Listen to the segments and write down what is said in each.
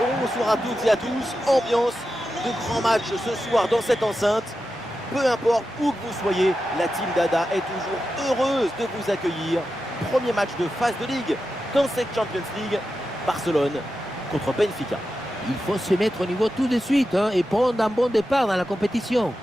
Bonsoir à toutes et à tous. Ambiance de grand match ce soir dans cette enceinte. Peu importe où que vous soyez, la team Dada est toujours heureuse de vous accueillir. Premier match de phase de Ligue dans cette Champions League. Barcelone contre Benfica. Il faut se mettre au niveau tout de suite et prendre un bon départ dans la compétition.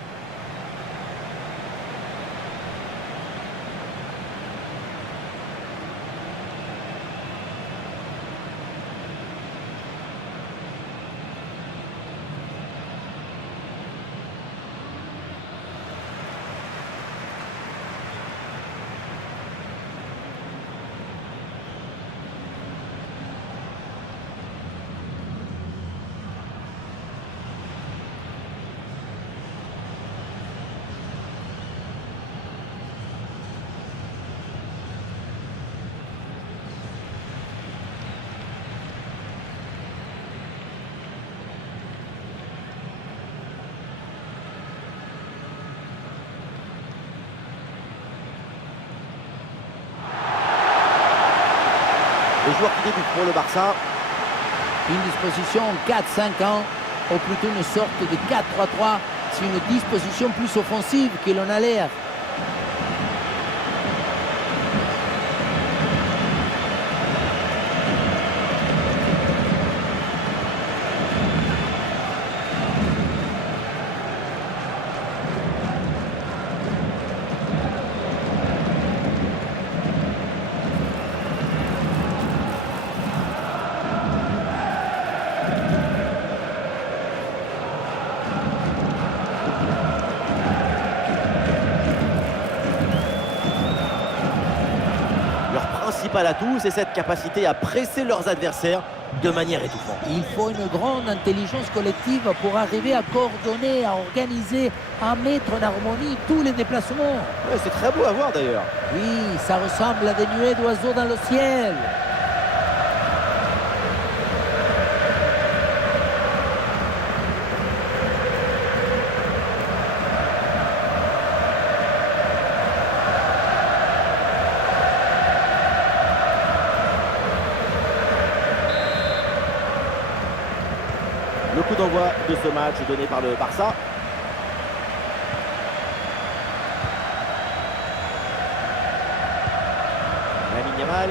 Les joueurs qui débutent pour le Barça. Une disposition 4-5-1, ou plutôt une sorte de 4-3-3. C'est une disposition plus offensive que l'on a l'air. Principal atout, c'est cette capacité à presser leurs adversaires de manière étouffante. Il faut une grande intelligence collective pour arriver à coordonner, à organiser, à mettre en harmonie tous les déplacements. Ouais, c'est très beau à voir d'ailleurs. Oui, ça ressemble à des nuées d'oiseaux dans le ciel. Le coup d'envoi de ce match donné par le Barça. Lamine Yamal.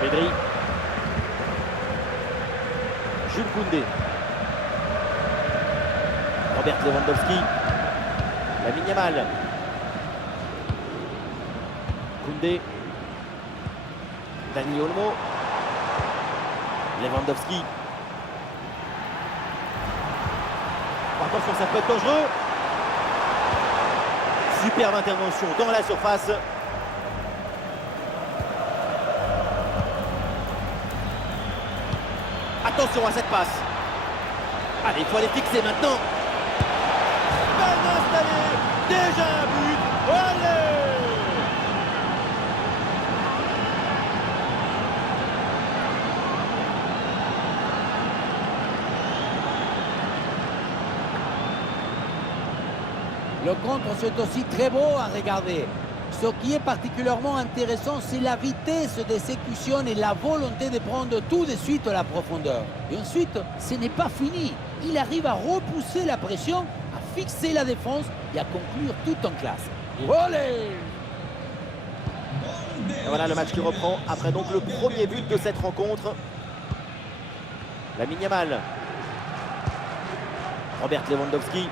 Pedri. Jules Koundé. Robert Lewandowski. Lamine Yamal. Koundé. Dani Olmo. Lewandowski. Attention, ça peut être dangereux. Superbe intervention dans la surface. Attention à cette passe. Allez, il faut aller fixer maintenant. Bien installé. Déjà un but. Allez! Le contre, c'est aussi très beau à regarder. Ce qui est particulièrement intéressant, c'est la vitesse d'exécution et la volonté de prendre tout de suite la profondeur. Et ensuite, ce n'est pas fini. Il arrive à repousser la pression, à fixer la défense et à conclure tout en classe. Olé! Et voilà le match qui reprend après donc le premier but de cette rencontre. Lamine Yamal. Robert Lewandowski.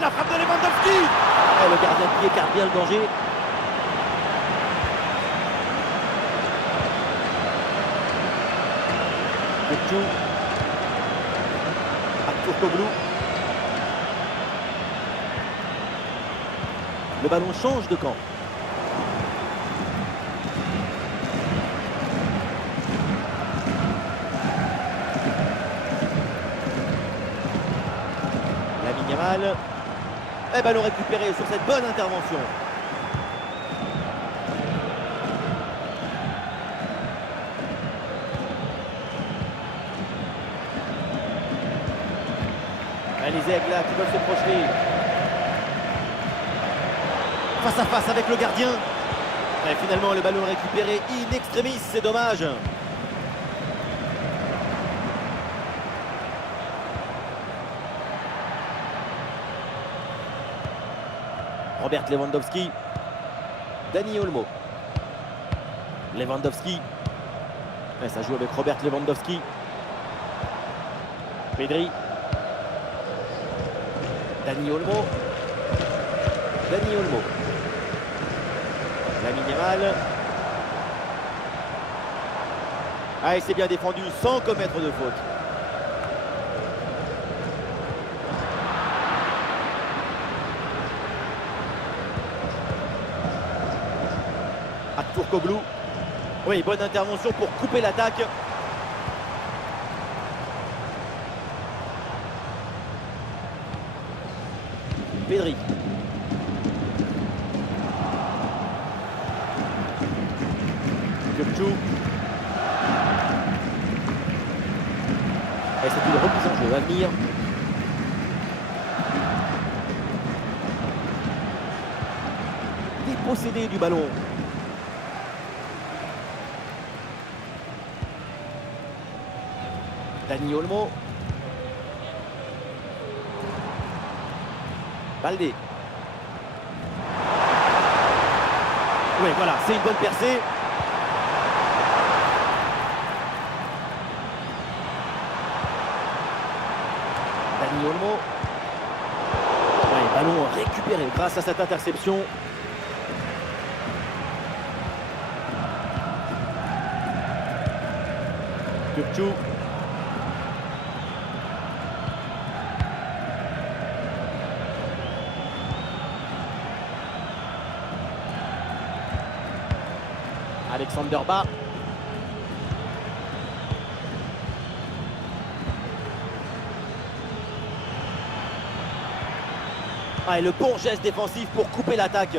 La frappe de Lewandowski. Et le gardien qui écarte bien le danger. Kutchou. Arthur Koglu. Le ballon change de camp. Lamine Yamal. Et ballon récupéré sur cette bonne intervention. Les aigles là qui peuvent se projeter. face à face avec le gardien. Et finalement, le ballon récupéré in extremis, c'est dommage. Robert Lewandowski. Dani Olmo. Lewandowski. Et ça joue avec Robert Lewandowski. Pedri. Dani Olmo. Dani Olmo. Lamine Yamal. Ah, et c'est bien défendu sans commettre de faute. Turcoglou. Oui, bonne intervention pour couper l'attaque. Pedri. Köpçü. Et c'est une remise en jeu à venir. Dépossédé du ballon. Dani Olmo. Baldé. Oui, voilà, c'est une bonne percée. Dani Olmo. Ouais, ballon récupéré grâce à cette interception. Köpçü. Alexander Ba. Ah, et le bon geste défensif pour couper l'attaque.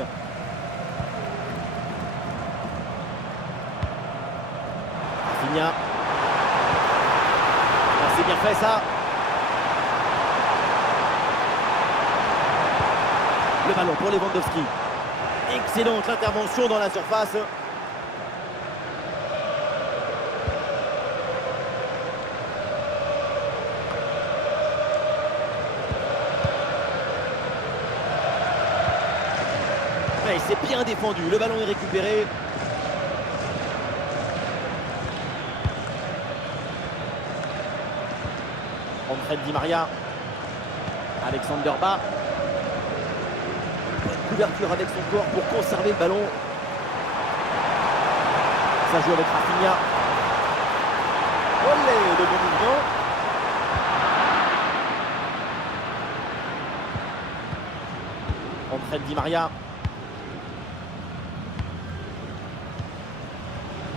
Rafinha. Ah, c'est bien fait ça. Le ballon pour Lewandowski. Excellente intervention dans la surface. Et c'est bien défendu, le ballon est récupéré. André Di Maria. Alexander Ba. Bonne couverture avec son corps pour conserver le ballon. Ça joue avec Rafinha. Olé, le bon mouvement. André Di Maria.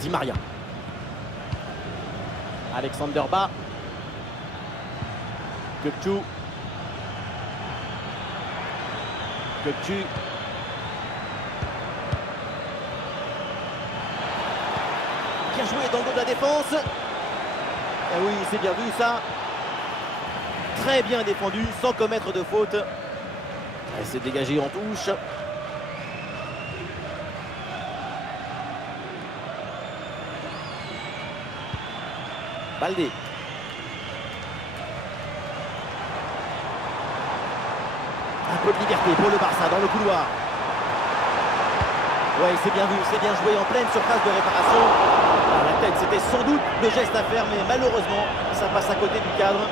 Di Maria. Alexander Ba. Köpçü. Köpçü. Bien joué dans le dos de la défense. Ah oui, c'est bien vu ça. Très bien défendu, sans commettre de faute. Elle s'est dégagée en touche. Baldé. Un peu de liberté pour le Barça dans le couloir. Ouais, c'est bien vu, c'est bien joué en pleine surface de réparation. À la tête, c'était sans doute le geste à faire, mais malheureusement, ça passe à côté du cadre.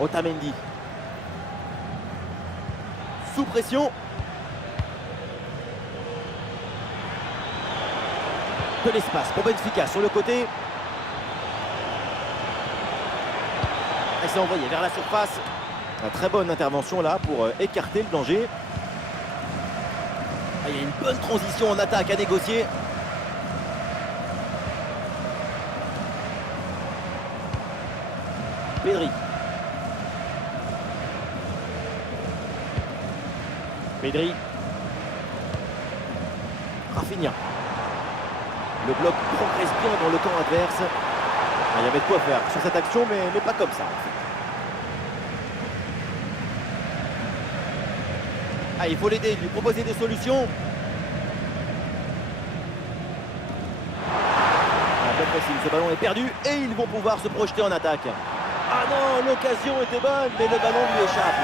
Otamendi. Sous pression. De l'espace pour Benfica sur le côté. Et c'est envoyé vers la surface. Une très bonne intervention là pour écarter le danger. Ah, il y a une bonne transition en attaque à négocier. Pedri. Rafinha. Le bloc progresse bien dans le camp adverse. Ah, il y avait de quoi faire sur cette action, mais pas comme ça. En fait. Ah, il faut l'aider, lui proposer des solutions. Ah, pas facile, ce ballon est perdu et ils vont pouvoir se projeter en attaque. Ah non, l'occasion était bonne, mais le ballon lui échappe.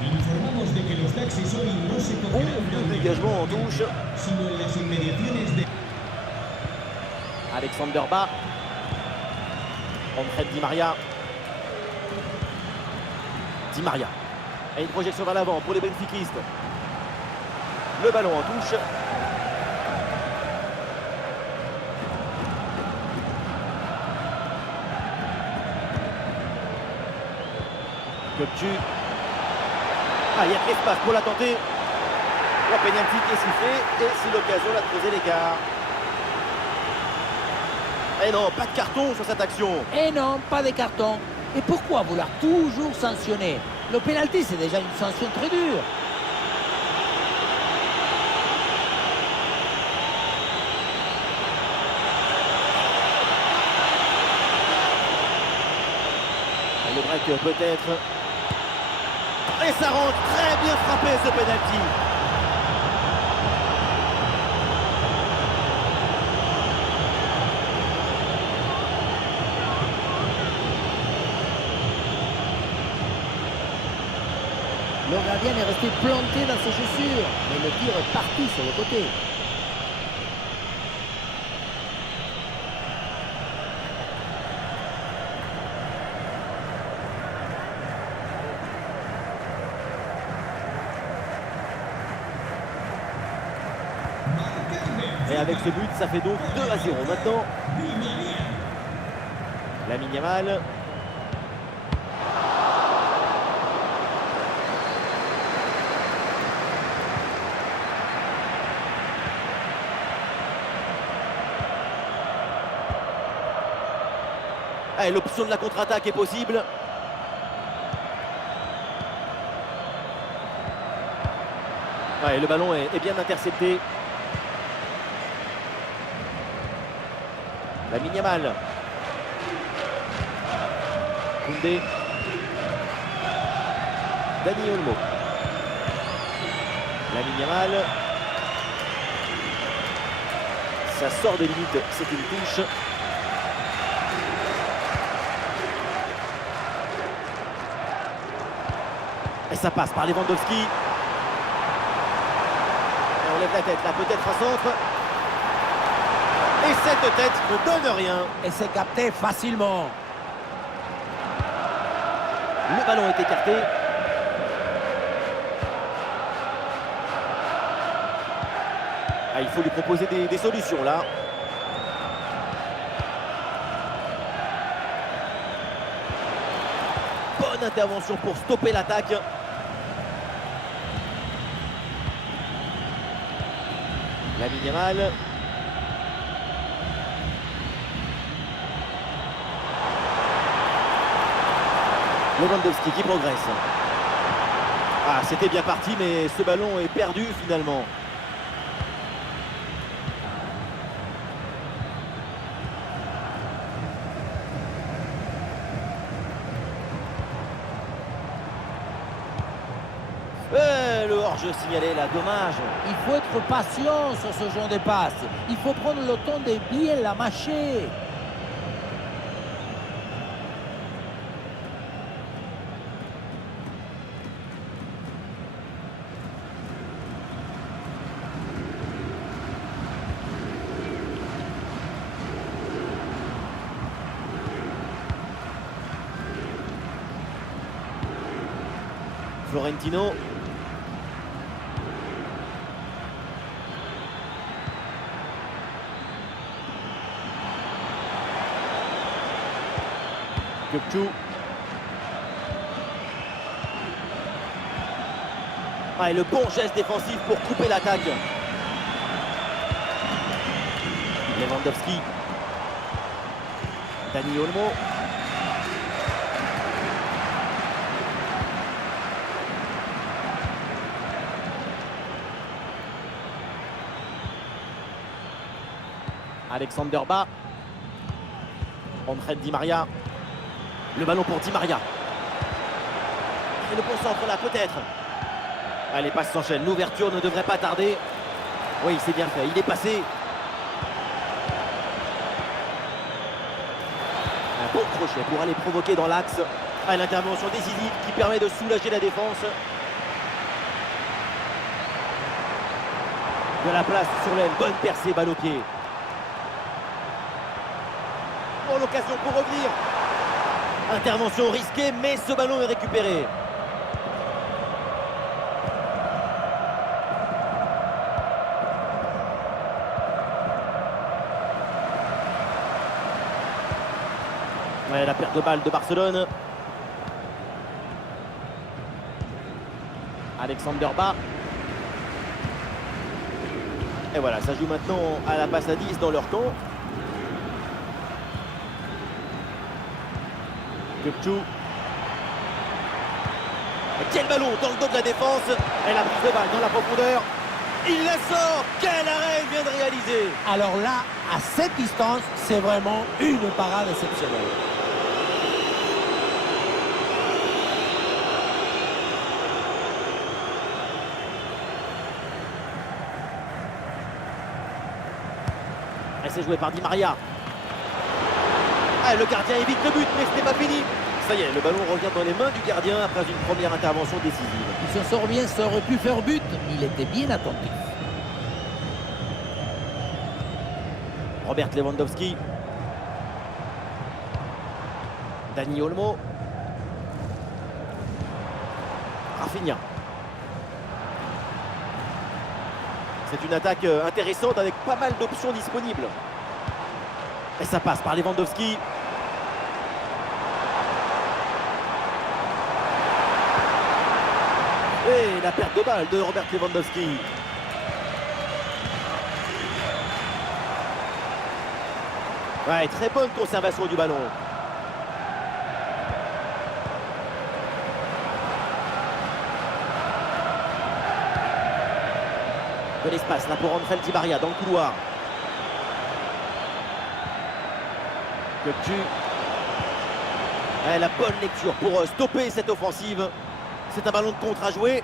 Informamos de que los taxis hoy no se cogerán Bon dégagement en touche. sino en las inmediaciones de... Alexander Bas. André Di Maria. Di Maria. Et une projection vers l'avant pour les benfiquistes. Le ballon en touche. Köpçü. Ah, il y a de l'espace pour la tenter. La pénalty qui est sifflée et c'est l'occasion là de creuser l'écart. Et non, pas de carton sur cette action. Et non, pas de carton. Et pourquoi vouloir toujours sanctionner? Le pénalty, c'est déjà une sanction très dure. Et le break peut-être. Et ça rentre, très bien frappé ce pénalty. Le gardien est resté planté dans ses chaussures, mais le tir est parti sur le côté. Et avec ce but, ça fait donc 2-0 maintenant. Lamine Yamal. Ah, l'option de la contre-attaque est possible. Ah, et le ballon est bien intercepté. Lamine Yamal. Koundé. Dani Olmo. Lamine Yamal. Ça sort des limites, c'est une touche. Et ça passe par Lewandowski. Et on lève la tête là, peut-être un centre. Et cette tête ne donne rien. Et c'est capté facilement. Le ballon est écarté. Ah, il faut lui proposer des solutions là. Bonne intervention pour stopper l'attaque. Lamine Yamal. Lewandowski qui progresse. Ah, c'était bien parti, mais ce ballon est perdu finalement. Le hors-jeu signalé là, dommage. Il faut être patient sur ce genre de passe. Il faut prendre le temps de bien la mâcher. Florentino. Köpçü. Ah, et le bon geste défensif pour couper l'attaque. Lewandowski. Dani Olmo. Alexander Bas. André Di Maria. Le ballon pour Di Maria. Et le bon centre là peut-être. Ah, les passes s'enchaînent. L'ouverture ne devrait pas tarder. Oui, c'est bien fait. Il est passé. Un bon crochet pour aller provoquer dans l'axe. Ah, l'intervention décisive qui permet de soulager la défense. De la place sur l'aile. Bonne percée, balle au pied. Pour l'occasion pour revenir. Intervention risquée, mais ce ballon est récupéré. Ouais, la perte de balle de Barcelone. Alexander Bas. Et voilà, ça joue maintenant à la passe à 10 dans leur camp. Kökçü. Quel ballon dans le dos de la défense. Et la prise de balle dans la profondeur. Il la sort. Quel arrêt il vient de réaliser. Alors là, à cette distance, c'est vraiment une parade exceptionnelle. Et c'est joué par Di Maria. Ah, le gardien évite le but, mais ce n'est pas fini. Ça y est, le ballon revient dans les mains du gardien après une première intervention décisive. Il s'en sort bien, ça aurait pu faire but. Il était bien attentif. Robert Lewandowski. Dani Olmo. Rafinha. C'est une attaque intéressante avec pas mal d'options disponibles. Et ça passe par Lewandowski. Et la perte de balle de Robert Lewandowski. Ouais, très bonne conservation du ballon. De l'espace là pour André Di Maria dans le couloir. Kökçü. La bonne lecture pour stopper cette offensive. C'est un ballon de contre à jouer.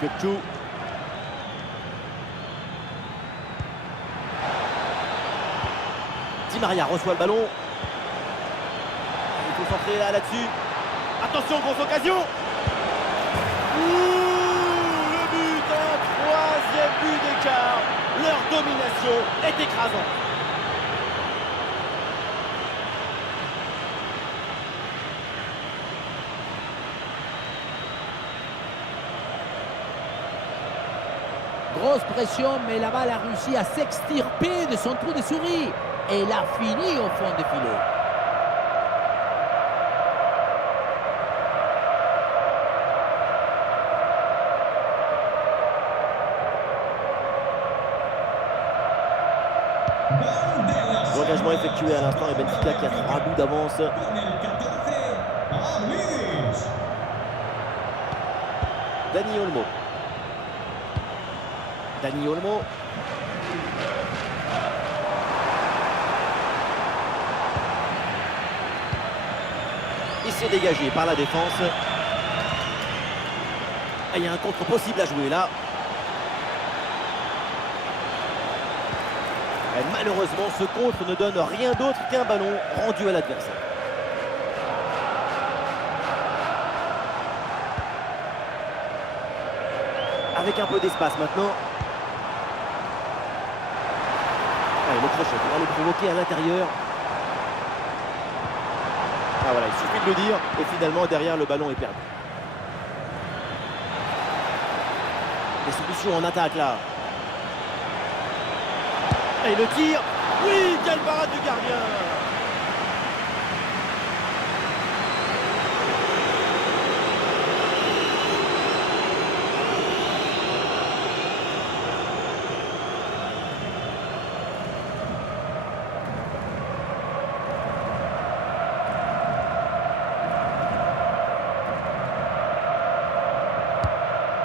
Kökçü. Di Maria reçoit le ballon. Il faut centrer là-dessus. Attention, grosse occasion. Ouh, le but, un troisième but d'écart. Leur domination est écrasante. Grosse pression, mais la balle a réussi à s'extirper de son trou de souris. Et il a fini au fond des filets. L'engagement effectué à l'instant et Benfica qui a 3 buts d'avance. Con el 14, Luis. Dani Olmo. Dani Olmo. Il s'est dégagé par la défense. Et il y a un contre possible à jouer là. Et malheureusement, ce contre ne donne rien d'autre qu'un ballon rendu à l'adversaire. Avec un peu d'espace maintenant. Allez, le crochet pour aller provoquer à l'intérieur. Ah voilà, il suffit de le dire et finalement derrière le ballon est perdu. Des solutions en attaque là. Et le tir. Oui, quelle parade du gardien.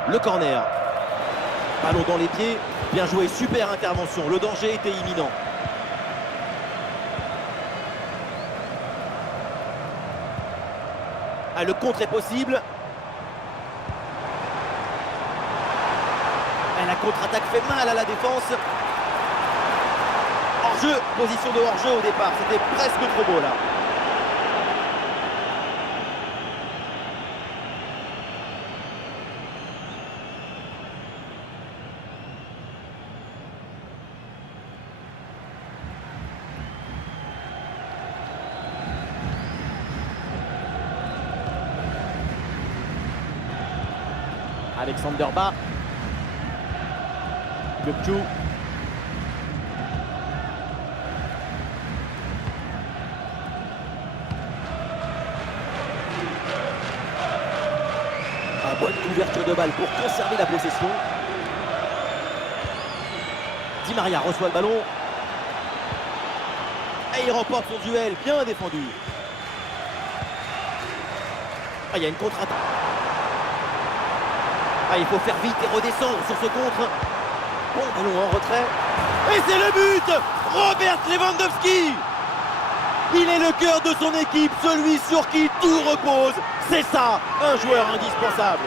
Le corner. Ballon dans les pieds. Bien joué, super intervention. Le danger était imminent. Ah, le contre est possible. Et la contre-attaque fait mal à la défense. Hors-jeu, position de hors-jeu au départ. C'était presque trop beau là. Alexander Bas. Gökçu. Bonne couverture de balle pour conserver la possession. Di Maria reçoit le ballon. Et il remporte son duel, bien défendu. Ah, il y a une contre-attaque. Ah, il faut faire vite et redescendre sur ce contre. Bon ballon en retrait. Et c'est le but! Robert Lewandowski! Il est le cœur de son équipe, celui sur qui tout repose. C'est ça, un joueur indispensable.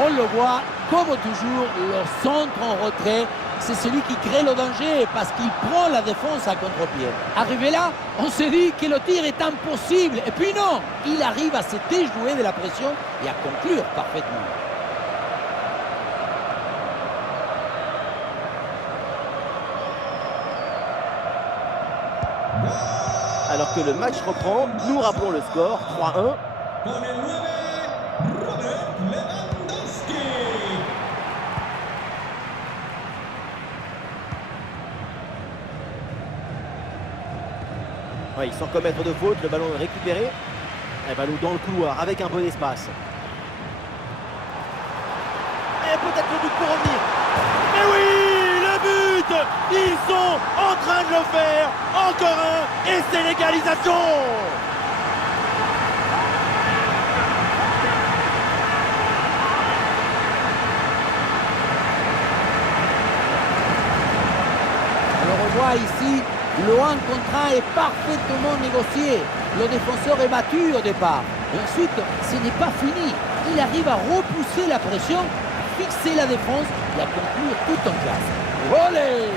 On le voit, comme toujours, le centre en retrait, c'est celui qui crée le danger parce qu'il prend la défense à contre-pied. Arrivé là, on se dit que le tir est impossible. Et puis non, il arrive à se déjouer de la pression et à conclure parfaitement. Alors que le match reprend, nous rappelons le score, 3-1. Con el 9, Robert Lewandowski. Ouais, sans commettre de faute, le ballon est récupéré. Un ballon dans le couloir avec un peu d'espace. Et peut-être le but pour revenir. Mais oui, le but! Ils sont en train de le faire. Encore un et c'est l'égalisation. Alors on voit ici, le 1 contre 1 est parfaitement négocié. Le défenseur est battu au départ. Et ensuite, ce n'est pas fini. Il arrive à repousser la pression, fixer la défense et à conclure tout en classe. Olé!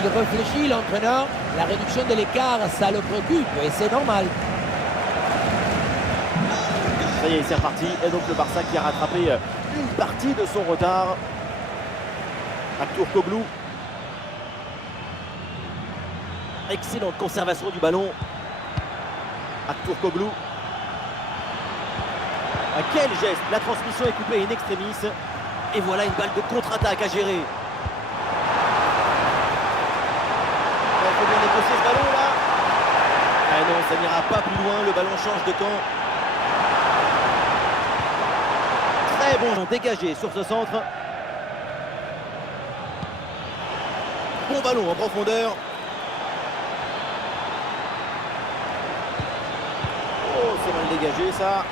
Il réfléchit, l'entraîneur. La réduction de l'écart, ça le préoccupe et c'est normal. Ça y est, c'est reparti. Et donc le Barça qui a rattrapé une partie de son retard. Aktürkoğlu. Excellente conservation du ballon. Aktürkoğlu. Quel geste! La transmission est coupée in extremis. Et voilà une balle de contre-attaque à gérer. Il faut bien négocier ce ballon là. Ah non, ça n'ira pas plus loin. Le ballon change de camp. Très bon dégagé sur ce centre. Bon ballon en profondeur. Oh, c'est mal dégagé ça.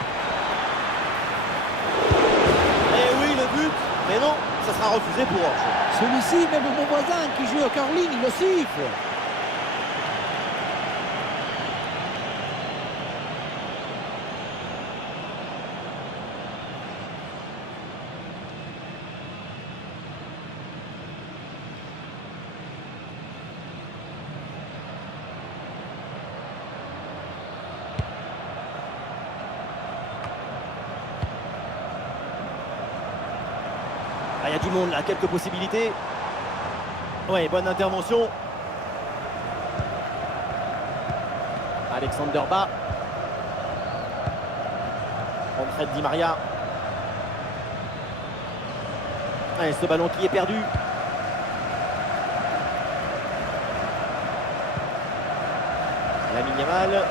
Et oui, le but. Mais non, ça sera refusé pour hors-jeu. Celui-ci, même mon voisin qui joue au curling, il le siffle. Ah, il y a du monde là, quelques possibilités. Ouais, bonne intervention. Alexander Bas. André Di Maria. Ouais, ce ballon qui est perdu. Lamine Yamal.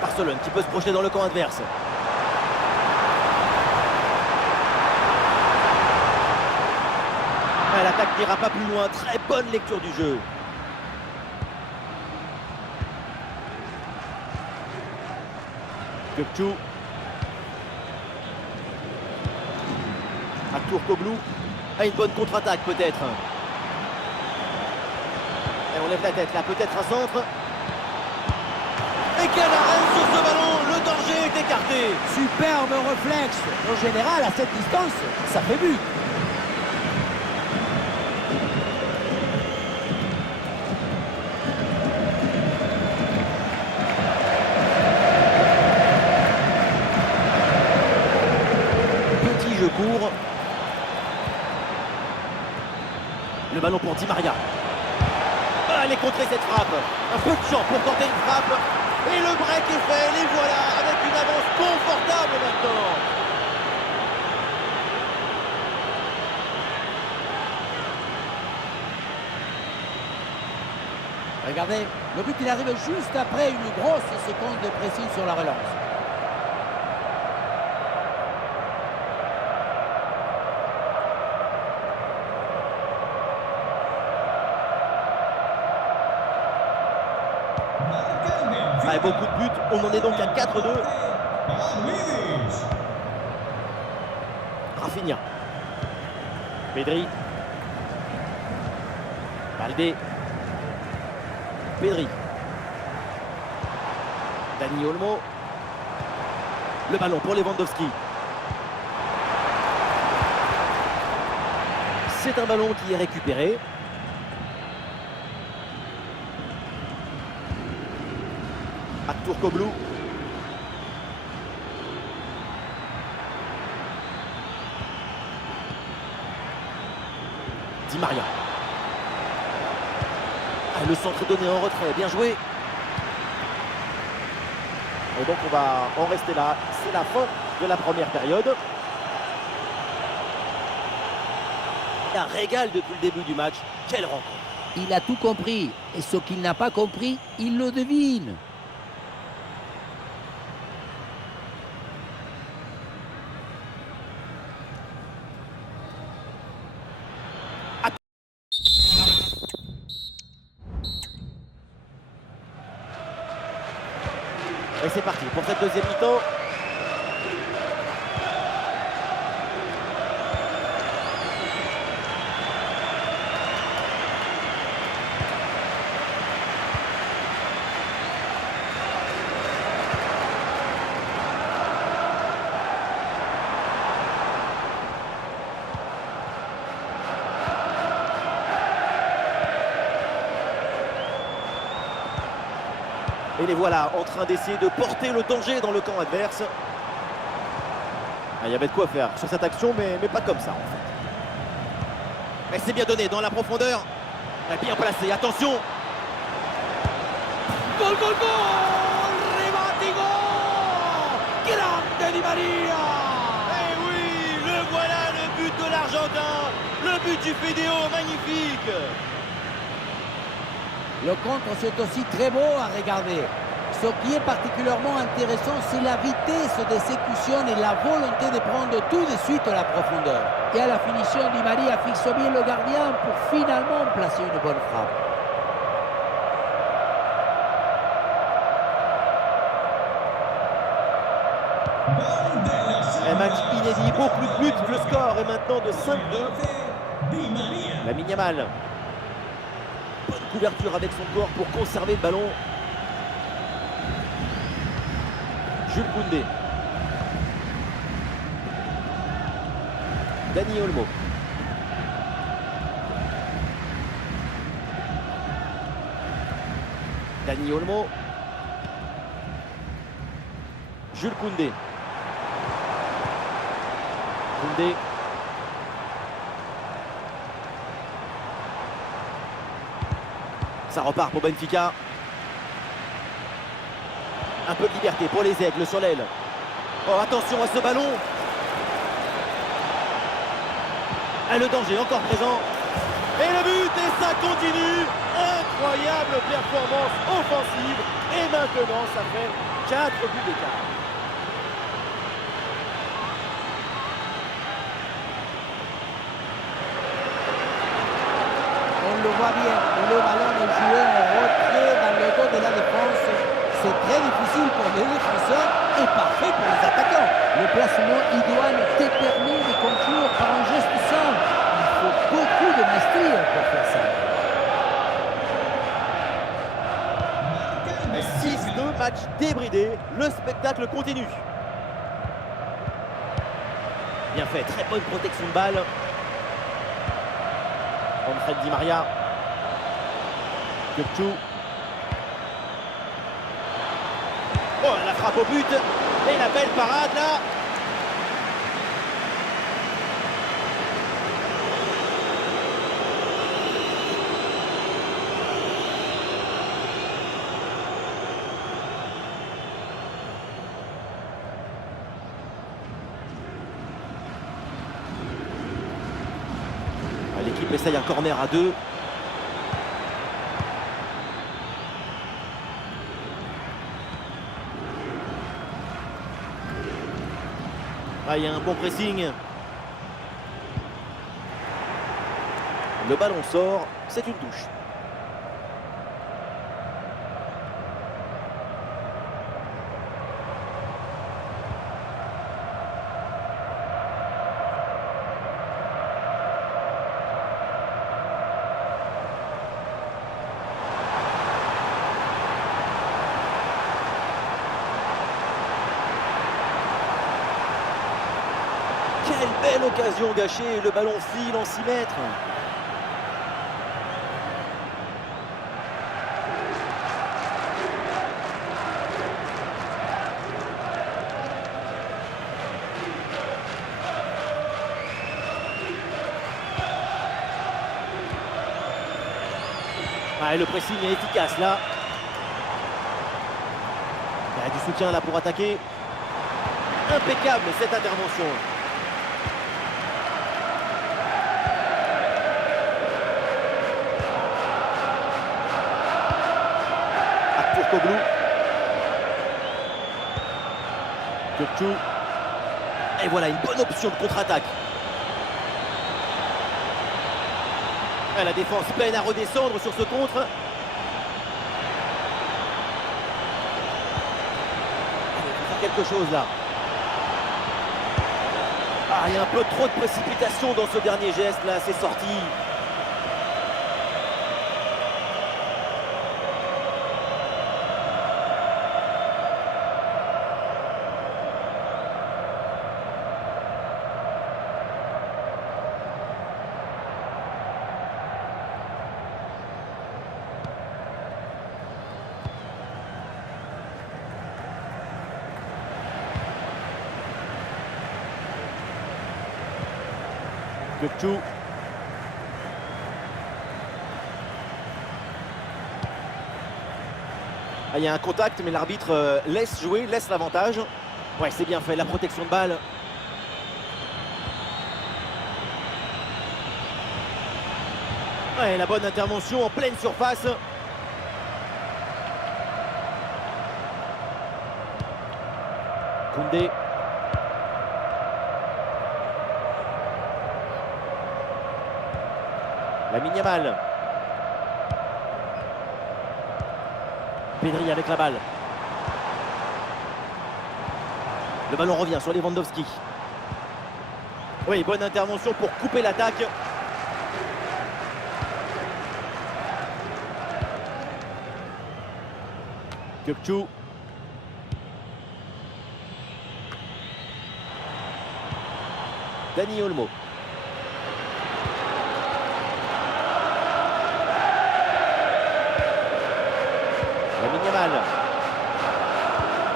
Barcelone qui peut se projeter dans le camp adverse. Ouais, l'attaque n'ira pas plus loin. Très bonne lecture du jeu. Gökçe. Aktürkoğlu. Ah, une bonne contre-attaque peut-être. Elle enlève la tête là, peut-être un centre. Et quel arrêt sur ce ballon. Le danger est écarté. Superbe réflexe. En général, à cette distance, ça fait but. Petit jeu court. Le ballon pour Di Maria. Ah, elle est contrée cette frappe. Un peu de champ pour tenter une frappe. Et le break est fait. Les voilà avec une avance confortable maintenant. Regardez, le but il arrive juste après une grosse séquence de pressing sur la relance. Ah, beaucoup de buts, on en est donc à 4-2. Rafinha. Pedri. Baldé. Pedri. Dani Olmo. Le ballon pour Lewandowski. C'est un ballon qui est récupéré. Aktürkoğlu. Di Maria. Ah, le centre donné en retrait, bien joué. Et donc on va en rester là. C'est la fin de la première période. Un régal depuis le début du match. Quelle rencontre! Il a tout compris. Et ce qu'il n'a pas compris, il le devine. Et c'est parti pour cette deuxième mi-temps. Et les voilà en train d'essayer de porter le danger dans le camp adverse. Ah, il y avait de quoi faire sur cette action, mais pas comme ça en fait. Mais c'est bien donné dans la profondeur. Bien placé, attention. Gol, gol, gol! Rebate, gol! Grande Di Maria! Eh oui, le voilà, le but de l'Argentin. Le but du Fédéo, magnifique. Le contre, c'est aussi très beau à regarder. Ce qui est particulièrement intéressant, c'est la vitesse d'exécution et la volonté de prendre tout de suite la profondeur. Et à la finition, Di Maria fixe bien le gardien pour finalement placer une bonne frappe. Un match inédit, beaucoup de buts. Le score est maintenant de 5-2. Lamine Yamal. Bonne couverture avec son corps pour conserver le ballon. Jules Koundé. Dani Olmo. Dani Olmo. Jules Koundé. Koundé. Ça repart pour Benfica. Un peu de liberté pour les Aigles sur l'aile. Oh, attention à ce ballon. Et le danger encore présent. Et le but, et ça continue. Incroyable performance offensive. Et maintenant, ça fait 4 buts d'écart. On le voit bien, le ballon est joué en retrait dans le dos de la défense. C'est très difficile pour les défenseurs et parfait pour les attaquants. Le placement idoine te permet de conclure par un geste simple. Il faut beaucoup de maestria pour faire ça. 6-2, match débridé, le spectacle continue. Bien fait, très bonne protection de balle. Fred Di Maria. Kökçü. Oh, la frappe au but. Et la belle parade là. L'équipe essaye un corner à 2. Ah, il y a un bon pressing. Le ballon sort, c'est une touche. Quelle belle occasion gâchée, le ballon file en 6 mètres. Ah, et le pressing est efficace là. Il y a du soutien là pour attaquer. Impeccable cette intervention. Koglou. Kökçü. Et voilà une bonne option de contre-attaque. La défense peine à redescendre sur ce contre. Il faut faire quelque chose là. Ah, il y a un peu trop de précipitation dans ce dernier geste là, c'est sorti. Kökçü. Ah, il y a un contact, mais l'arbitre laisse jouer, laisse l'avantage. Ouais, c'est bien fait, la protection de balle. Ouais, la bonne intervention en pleine surface. Koundé. Lamine Yamal. Pedri avec la balle. Le ballon revient sur Lewandowski. Oui, bonne intervention pour couper l'attaque. Kökçü. Dani Olmo. Lamine Yamal.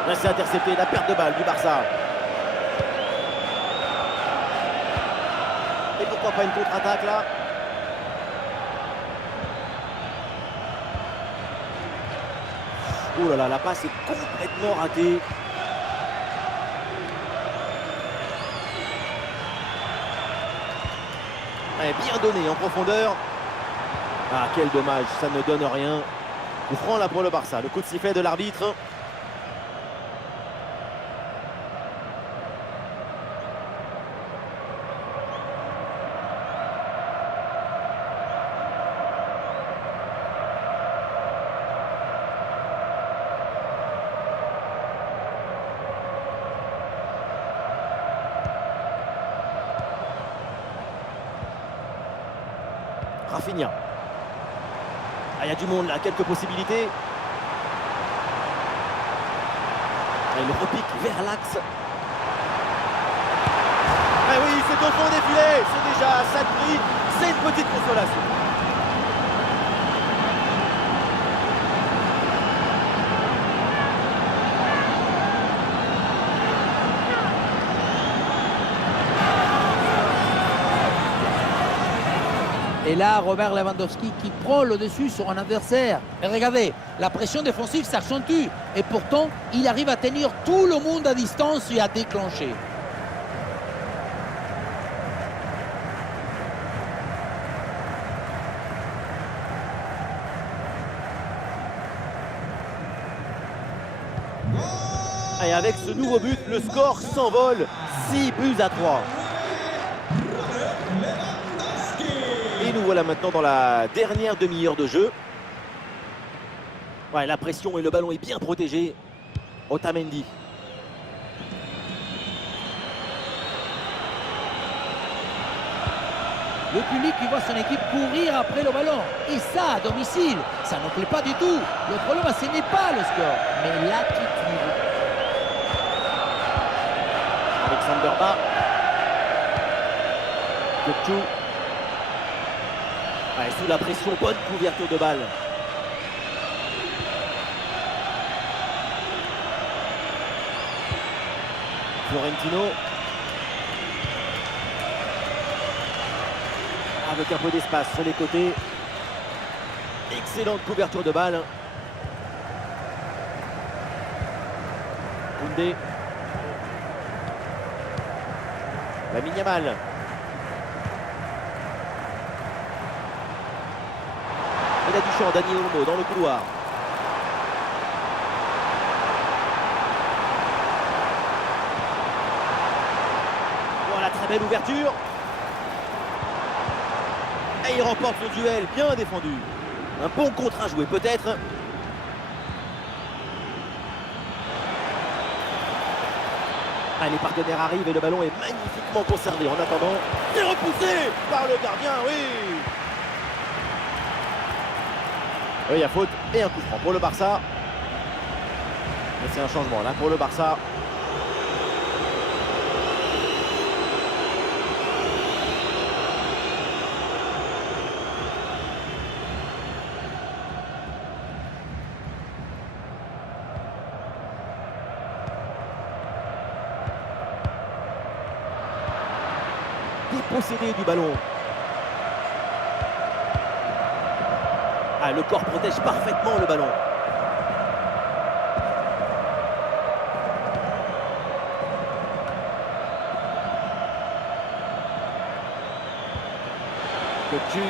Là, c'est intercepté, la perte de balle du Barça. Et pourquoi pas une contre-attaque là? Oh là là, la passe est complètement ratée. Ouais, bien donné en profondeur. Ah, quel dommage, ça ne donne rien. Coup franc là pour le Barça. Le coup de sifflet de l'arbitre. Rafinha. Ah, il y a du monde là, quelques possibilités. Ah, il repique vers l'axe. Ah oui, c'est au fond des filets. C'est déjà ça de prix. C'est une petite consolation. Et là, Robert Lewandowski qui prend le dessus sur un adversaire. Et regardez, la pression défensive s'accentue. Et pourtant, il arrive à tenir tout le monde à distance et à déclencher. Et avec ce nouveau but, le score s'envole. 6-3. Et nous voilà maintenant dans la dernière demi-heure de jeu. Ouais, la pression et le ballon est bien protégé. Otamendi. Le public qui voit son équipe courir après le ballon. Et ça, à domicile, ça ne plaît pas du tout. Le problème, ce n'est pas le score, mais l'attitude. Alexander Ba. Kukçu. Ouais, sous la pression, bonne couverture de balle. Florentino. Avec un peu d'espace sur les côtés. Excellente couverture de balle. Koundé. Lamine Yamal. Il a du champ, Dani Olmo dans le couloir. Voilà, très belle ouverture. Et il remporte le duel, bien défendu. Un bon contre à jouer peut-être. Ah, les partenaires arrivent et le ballon est magnifiquement conservé. En attendant, c'est repoussé par le gardien, oui. Oui, il y a faute et un coup franc pour le Barça. Et c'est un changement là pour le Barça. Dépossédé du ballon. Ah, le corps protège parfaitement le ballon. Kukçu.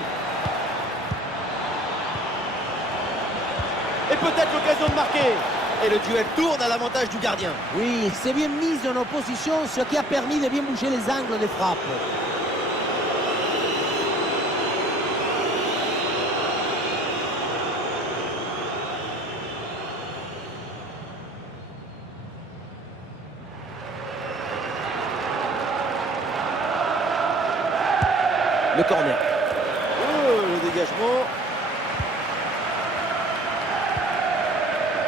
Et peut-être l'occasion de marquer. Et le duel tourne à l'avantage du gardien. Oui, c'est bien mis en opposition, ce qui a permis de bien bouger les angles des frappes. Le corner. Oh, le dégagement.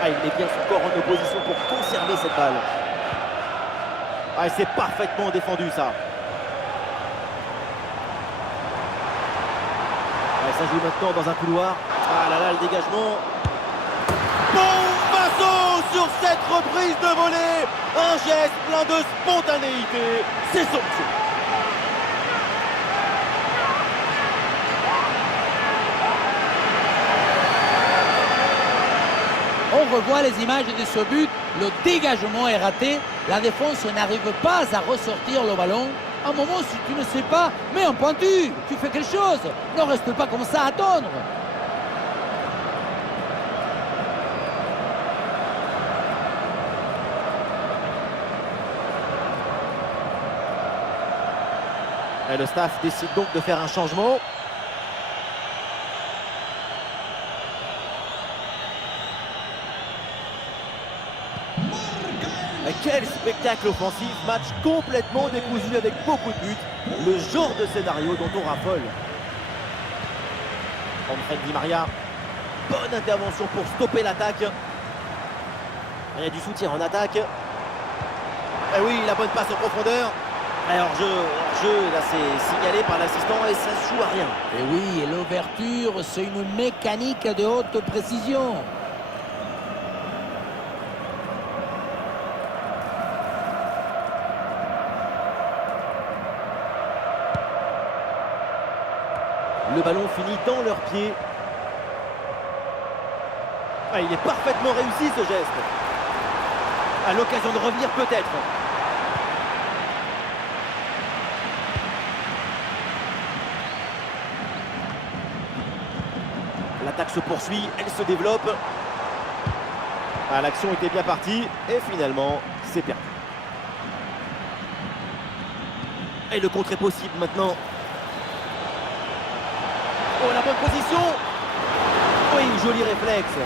Ah, il met bien son corps en opposition pour conserver cette balle. Ah, c'est parfaitement défendu ça. Ah, ça joue maintenant dans un couloir. Ah là là, le dégagement. Bombasso sur cette reprise de volée. Un geste plein de spontanéité. C'est son tir. On revoit les images de ce but. Le dégagement est raté. La défense n'arrive pas à ressortir le ballon. À un moment, si tu ne sais pas, mets un pointu. Tu fais quelque chose. Ne reste pas comme ça à attendre. Et le staff décide donc de faire un changement. Et quel spectacle offensif, match complètement décousu avec beaucoup de buts. Le genre de scénario dont on raffole. André Di Maria, bonne intervention pour stopper l'attaque. Il y a du soutien en attaque. Et oui, la bonne passe en profondeur. Alors hors-jeu, là c'est signalé par l'assistant et ça se joue à rien. Et oui, et l'ouverture, c'est une mécanique de haute précision. Le ballon finit dans leurs pieds. Ah, il est parfaitement réussi ce geste. À l'occasion de revenir peut-être. L'attaque se poursuit, elle se développe. Ah, l'action était bien partie et finalement c'est perdu. Et le contre est possible maintenant. Oh, la bonne position. Oui, joli réflexe.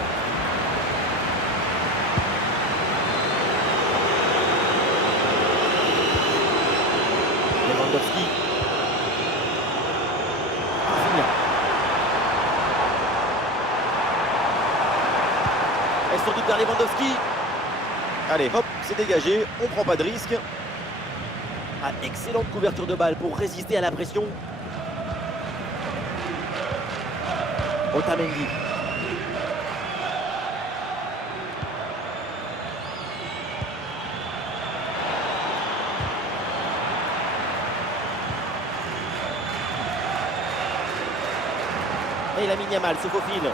Lewandowski. Rafinha. Et sans doute vers Lewandowski. Allez, hop, c'est dégagé. On prend pas de risque. Ah, excellente couverture de balle pour résister à la pression. Otamendi. Et la Yamal se faufile. Oh,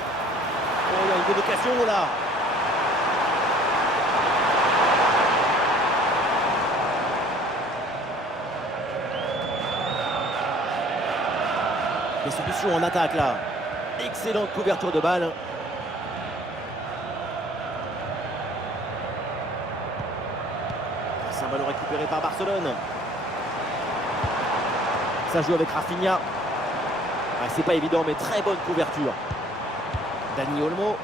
il y a une bonne occasion là. Des solutions en attaque là. Excellente couverture de balle. C'est un ballon récupéré par Barcelone. Ça joue avec Rafinha. Ah, c'est pas évident, mais très bonne couverture. Dani Olmo.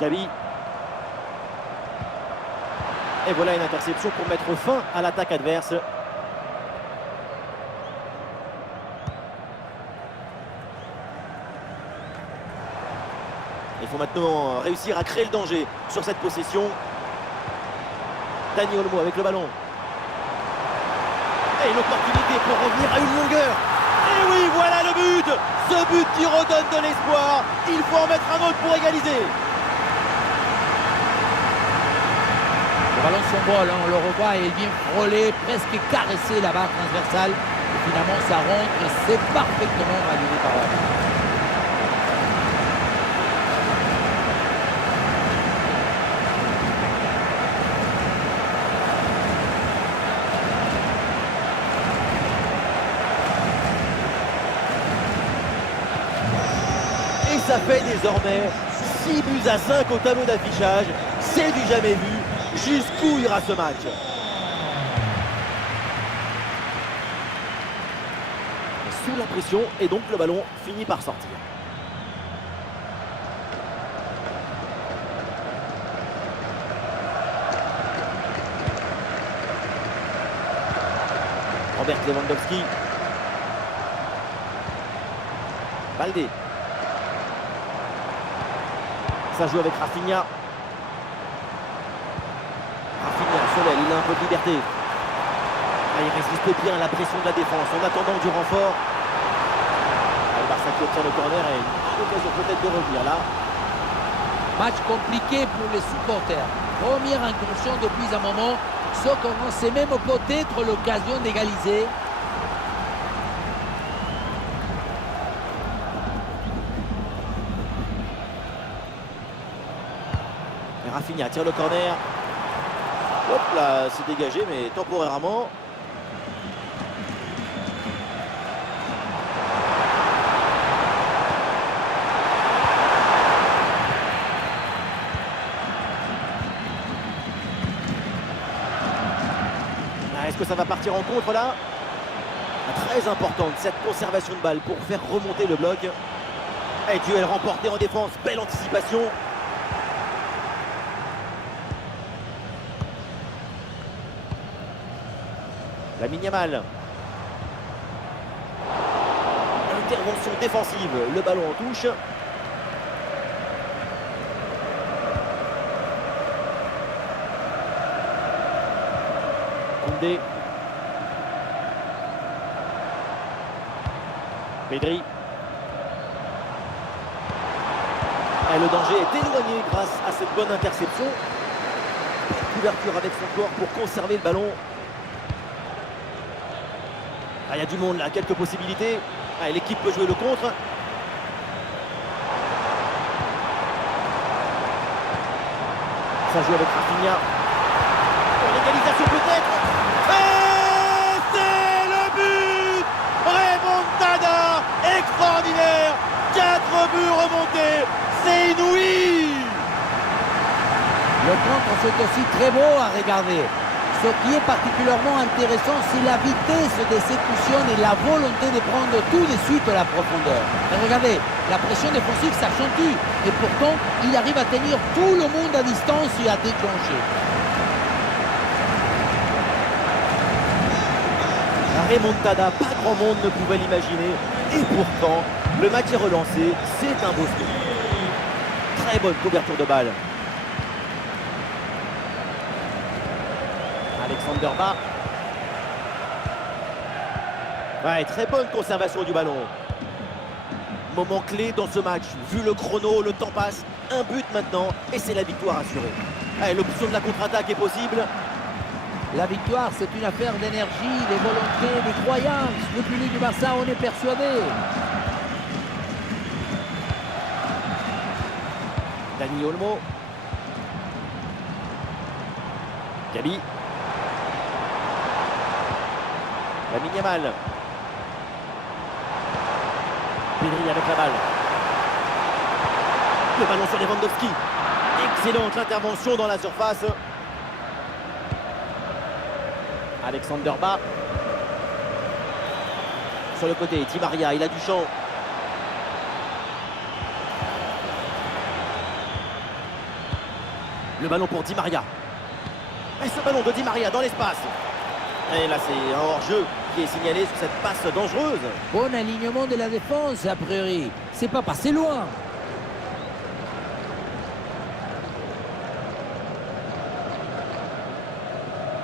Gabi. Et voilà une interception pour mettre fin à l'attaque adverse. Il faut maintenant réussir à créer le danger sur cette possession. Dani Olmo avec le ballon. Et l'opportunité pour revenir à une longueur. Et oui, voilà le but. Ce but qui redonne de l'espoir. Il faut en mettre un autre pour égaliser. Le ballon s'envole, on le revoit et il vient frôler, presque caresser la barre transversale. Et finalement, ça rentre et c'est parfaitement validé par la barre. Et ça fait désormais 6 buts à 5 au tableau d'affichage. C'est du jamais vu. Jusqu'où ira ce match? Sous la pression et donc le ballon finit par sortir. Robert Lewandowski. Baldé. Ça joue avec Rafinha. Rafinha, Solel, il a un peu de liberté. Ah, il résiste bien à la pression de la défense en attendant du renfort. Ah, le Barça qui obtient le corner et une occasion peut-être de revenir là. Match compliqué pour les supporters. Première incursion depuis un moment. Ce qu'on sait même peut-être l'occasion d'égaliser. Rafinha tire le corner. Hop là, c'est dégagé, mais temporairement. Est-ce que ça va partir en contre là? Très importante cette conservation de balle pour faire remonter le bloc. Et duel remporté en défense, belle anticipation. Lamine Yamal. Intervention défensive, le ballon en touche. Koundé. Pedri. Et le danger est éloigné grâce à cette bonne interception. Couverture avec son corps pour conserver le ballon. Ah, il y a du monde là, quelques possibilités. Ah, l'équipe peut jouer le contre. Ça joue avec Rafinha. Pour l'égalisation peut-être. Et c'est le but! Remontada extraordinaire. 4 buts remontés. C'est inouï! Le contre, c'est aussi très beau à regarder. Ce qui est particulièrement intéressant, c'est la vitesse d'exécution et la volonté de prendre tout de suite la profondeur. Et regardez, la pression défensive s'accentue. Et pourtant, il arrive à tenir tout le monde à distance et à déclencher. La remontada, pas grand monde ne pouvait l'imaginer. Et pourtant, le match est relancé. C'est un beau score. Très bonne couverture de balle. Alexander Bas. Ouais, très bonne conservation du ballon. Moment clé dans ce match. Vu le chrono, le temps passe. Un but maintenant et c'est la victoire assurée. Ouais, l'option de la contre-attaque est possible. La victoire, c'est une affaire d'énergie, de volonté, de croyance. Le public du Barça, on est persuadé. Dani Olmo. Gabi. Lamine Yamal. Pedri avec la balle. Le ballon sur Lewandowski. Excellente intervention dans la surface. Alexander Bas. Sur le côté, Di Maria, il a du champ. Le ballon pour Di Maria. Et ce ballon de Di Maria dans l'espace. Et là, c'est un hors-jeu qui est signalé sur cette passe dangereuse. Bon alignement de la défense, a priori. C'est pas passé loin.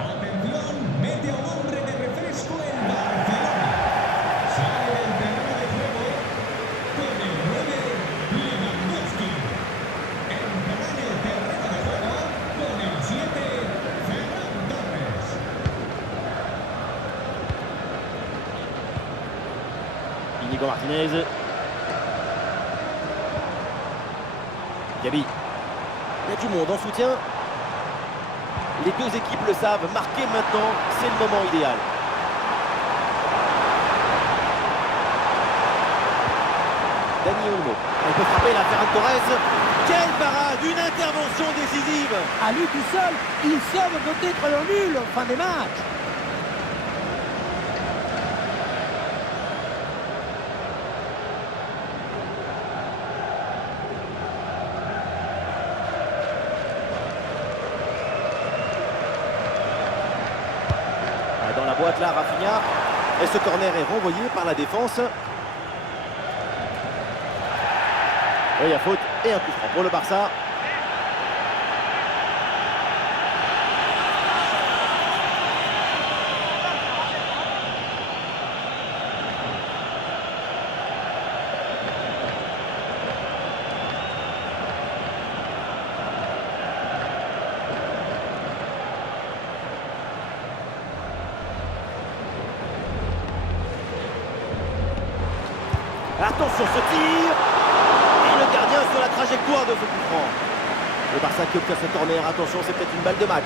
Atención, mete a un hombre de refresco en Barcelona. Sale del terreno de juego con el 9, Lewandowski. Entrará en el terreno de juego con el 7, Ferran Torres. Inigo Martinez. Gabi. Il y a du monde en soutien. Les deux équipes le savent. Marquer maintenant, c'est le moment idéal. Dani Olmo. Elle peut frapper la Ferran Torres. Quelle parade! Une intervention décisive. À lui tout seul, il sauve peut-être le nul en fin de match. Dans la boîte là, Rafinha. Et ce corner est renvoyé par la défense. Et il y a faute et un coup franc pour le Barça. Attention ce tir. Et le gardien sur la trajectoire de ce coup franc. Le Barça qui obtient ce corner. Attention, c'est peut-être une balle de match.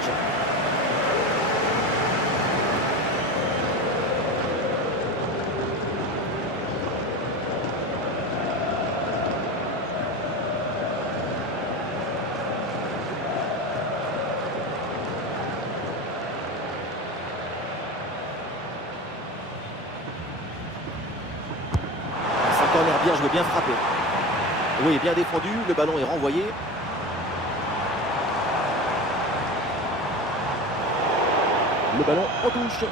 C'est un corner bien joué, bien frappé. Oui, bien défendu. Le ballon est renvoyé. Le ballon en touche.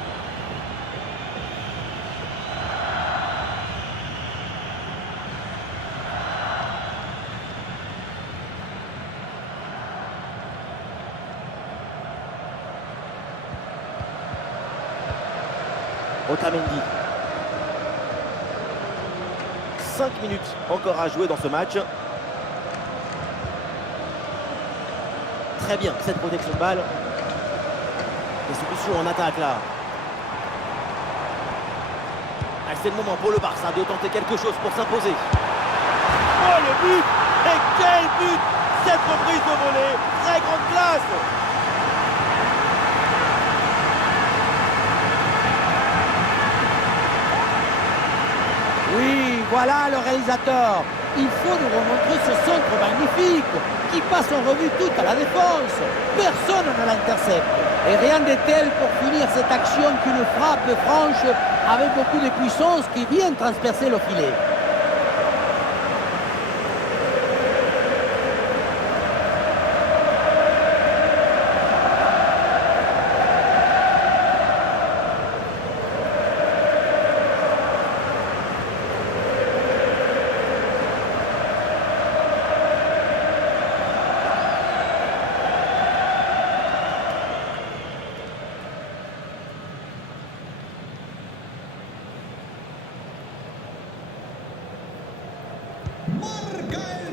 Otamendi. 5 minutes encore à jouer dans ce match. Très bien cette protection de balle. Des solutions en attaque là. Ah, c'est le moment pour le Barça de tenter quelque chose pour s'imposer. Oh le but! Et quel but! Cette reprise de volée, très grande classe! Oui, voilà le réalisateur. Il faut nous remontrer ce centre magnifique qui passe en revue toute à la défense. Personne ne l'intercepte. Et rien de tel pour finir cette action qu'une frappe franche avec beaucoup de puissance qui vient transpercer le filet.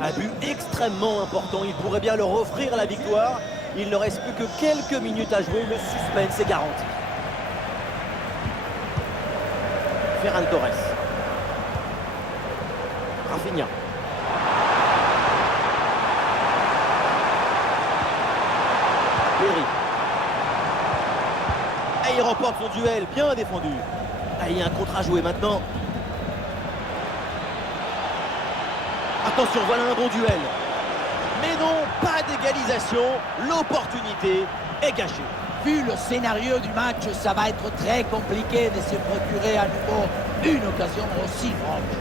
Un but extrêmement important, il pourrait bien leur offrir la victoire. Il ne reste plus que quelques minutes à jouer, le suspense est garanti. Ferran Torres. Rafinha. Pedri. Et il remporte son duel, bien défendu. Ah, il y a un contre à jouer maintenant. Attention, voilà un bon duel. Mais non, pas d'égalisation. L'opportunité est gâchée. Vu le scénario du match, ça va être très compliqué de se procurer à nouveau une occasion aussi franche.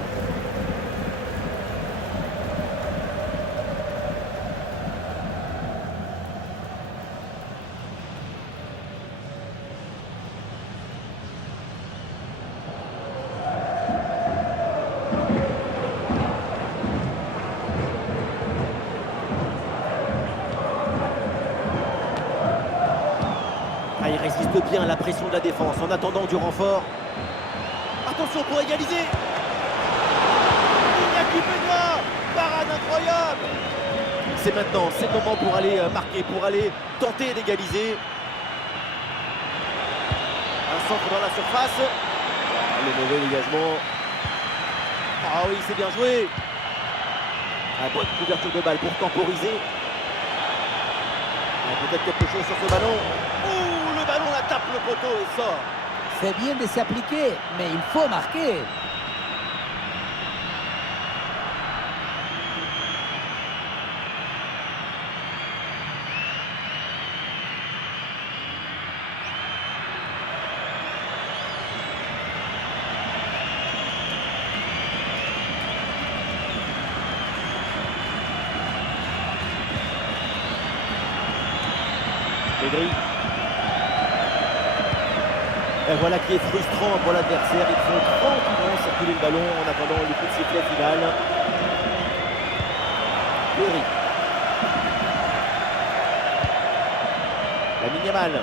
Ah, il résiste bien à la pression de la défense en attendant du renfort. Attention pour égaliser. Iñaki Peña, parade incroyable. C'est maintenant, c'est le moment pour aller marquer, pour aller tenter d'égaliser. Un centre dans la surface. Ah, le mauvais dégagement. Ah oui, c'est bien joué. Ah, bonne couverture de balle pour temporiser. Ah, peut-être quelque chose sur ce ballon. Ouh, le ballon la tape le poteau et sort. C'est bien de s'appliquer, mais il faut marquer. Pedri. Et voilà qui est frustrant pour l'adversaire. Ils font tranquillement circuler le ballon en attendant le coup de sifflet final. Pedri. Lamine Yamal.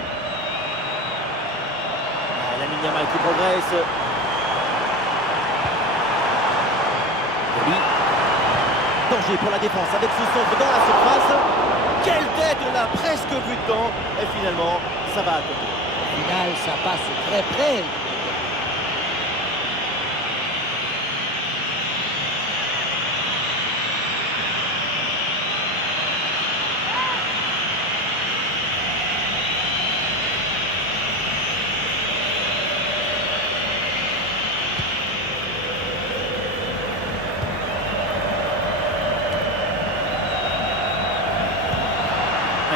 Ah, Lamine Yamal qui progresse. Pedri. Danger pour la défense avec ce centre dans la surface. Quelle tête, on l'a presque vu dedans. Et finalement, ça va à côté. Au final, ça passe très près.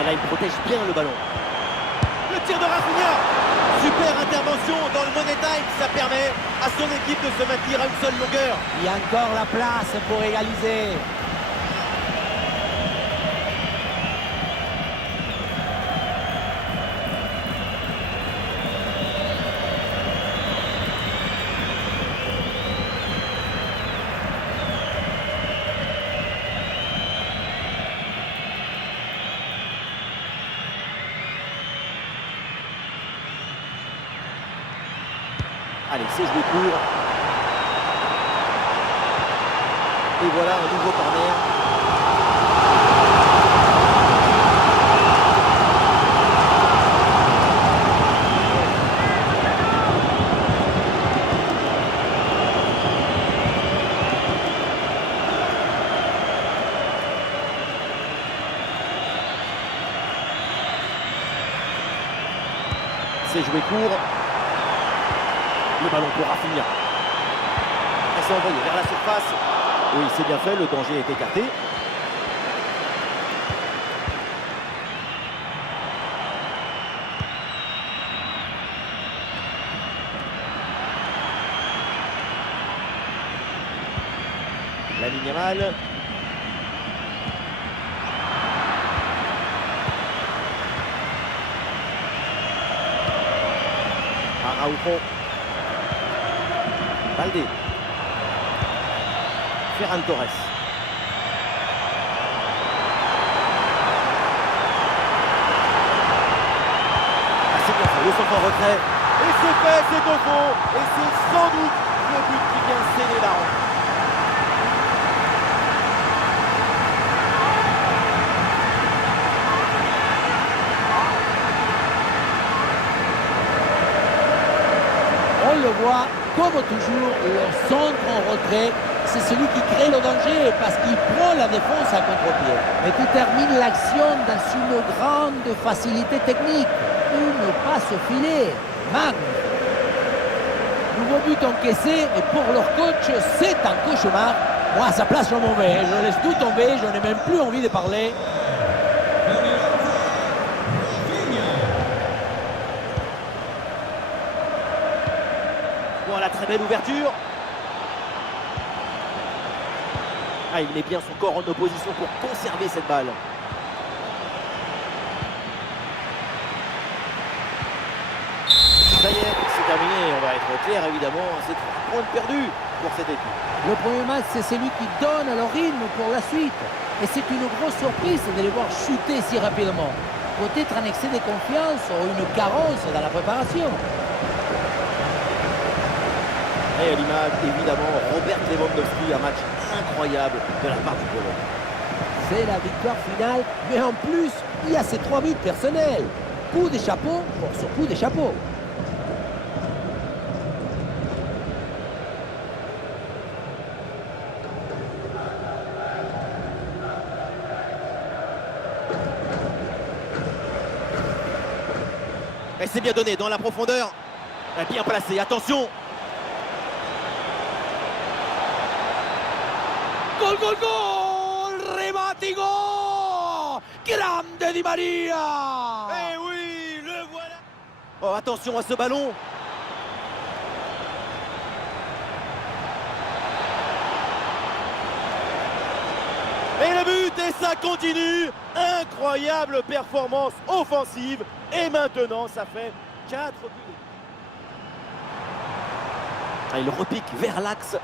là, il protège bien le ballon. Le tir de Rafinha. Super intervention dans le Money Time. Ça permet à son équipe de se maintenir à une seule longueur. Il y a encore la place pour égaliser. Allez, c'est joué court. Et voilà un nouveau corner. C'est joué court. Le ballon pour Rafinha. Et c'est envoyé vers la surface. Oui, c'est bien fait, le danger est écarté. Lamine Yamal. Araujo. Baldé. Ferran Torres. Ah, c'est bien fait, le centre en retrait. Et c'est fait, c'est au fond. Et c'est sans doute le but qui vient sceller la rencontre. On le voit, comme toujours, le centre en retrait, c'est celui qui crée le danger parce qu'il prend la défense à contre-pied. Mais qui termine l'action dans une grande facilité technique. Une passe au filet. Magnifique. Nouveau but encaissé et pour leur coach, c'est un cauchemar. Moi, à sa place, je m'en vais. Je laisse tout tomber, je n'ai même plus envie de parler. Voilà, très belle ouverture. Ah, il met bien son corps en opposition pour conserver cette balle. Ça y est, c'est terminé. On va être clair, évidemment. C'est 3 points perdus pour cette équipe. Le premier match, c'est celui qui donne le rythme pour la suite. Et c'est une grosse surprise de les voir chuter si rapidement. Peut-être un excès de confiance ou une carence dans la préparation. Et à l'image, évidemment, Robert Lewandowski, un match incroyable de la part du Pologne. C'est la victoire finale, mais en plus, il y a ces 3 buts personnels. Coup de chapeau pour ce coup de chapeau. Et c'est bien donné dans la profondeur. Bien placé, attention. Gol, gol, gol! Rematigo! Grande Di Maria! Eh oui, le voilà. Oh, attention à ce ballon. Et le but, et ça continue. Incroyable performance offensive. Et maintenant, ça fait 4 buts. Ah, il repique vers l'axe.